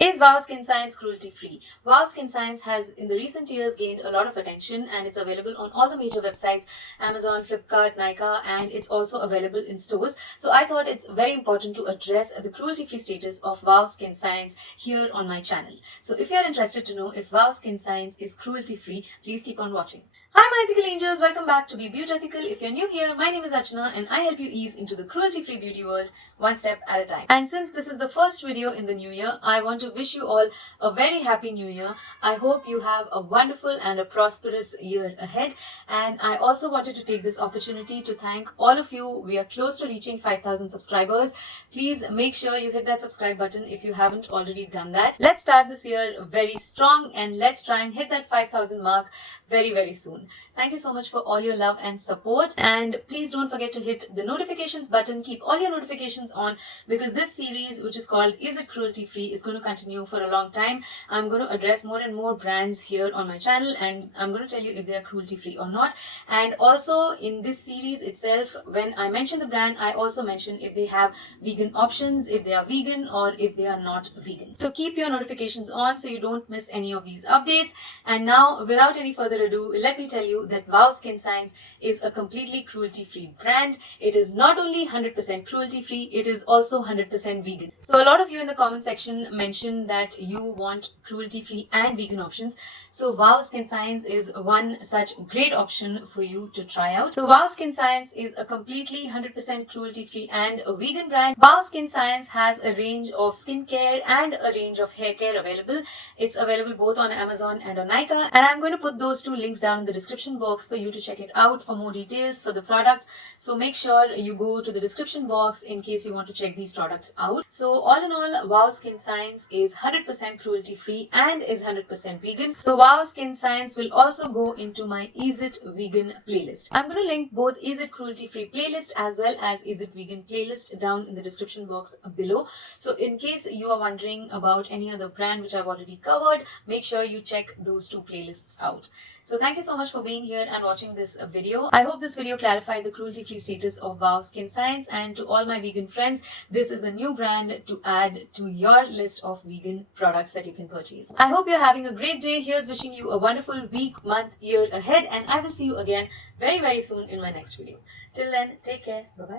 Is Wow Skin Science cruelty free? Wow Skin Science has in the recent years gained a lot of attention and it's available on all the major websites, Amazon, Flipkart, Nykaa, and it's also available in stores. So I thought it's very important to address the cruelty free status of Wow Skin Science here on my channel. So if you're interested to know if Wow Skin Science is cruelty free, please keep on watching. Hi my ethical angels, welcome back to Be Beautethical. If you're new here, my name is Archana and I help you ease into the cruelty free beauty world one step at a time. And since this is the first video in the new year, I want to wish you all a very happy new year. I hope you have a wonderful and a prosperous year ahead. And I also wanted to take this opportunity to thank all of you. We are close to reaching 5,000 subscribers. Please make sure you hit that subscribe button if you haven't already done that. Let's start this year very strong and let's try and hit that 5,000 mark very soon. Thank you so much for all your love and support, and please don't forget to hit the notifications button. Keep all your notifications on because this series, which is called Is It Cruelty Free, is going to continue for a long time. I'm going to address more and more brands here on my channel and I'm going to tell you if they are cruelty free or not. And also in this series itself, when I mention the brand, I also mention if they have vegan options, if they are vegan or if they are not vegan. So keep your notifications on so you don't miss any of these updates. And now, without any further ado, let me tell you that Wow Skin Science is a completely cruelty-free brand. It is not only 100% cruelty-free, it is also 100% vegan. So a lot of you in the comment section mentioned that you want cruelty-free and vegan options. So Wow Skin Science is one such great option for you to try out. So Wow Skin Science is a completely 100% cruelty-free and a vegan brand. Wow Skin Science has a range of skincare and a range of hair care available. It's available both on Amazon and on Nykaa, and I'm going to put those two links down in the description box for you to check it out for more details for the products. So make sure you go to the description box in case you want to check these products out. So all in all, Wow Skin Science is 100% cruelty free and is 100% vegan. So Wow Skin Science will also go into my Is It Vegan playlist. I'm going to link both Is It Cruelty Free playlist as well as Is It Vegan playlist down in the description box below. So in case you are wondering about any other brand which I've already covered, make sure you check those two playlists out. So thank you so much for being here and watching this video. I hope this video clarified the cruelty-free status of Wow Skin Science, and to all my vegan friends, this is a new brand to add to your list of vegan products that you can purchase. I hope you're having a great day. Here's wishing you a wonderful week, month, year ahead, and I will see you again very soon in my next video. Till then, take care. Bye-bye.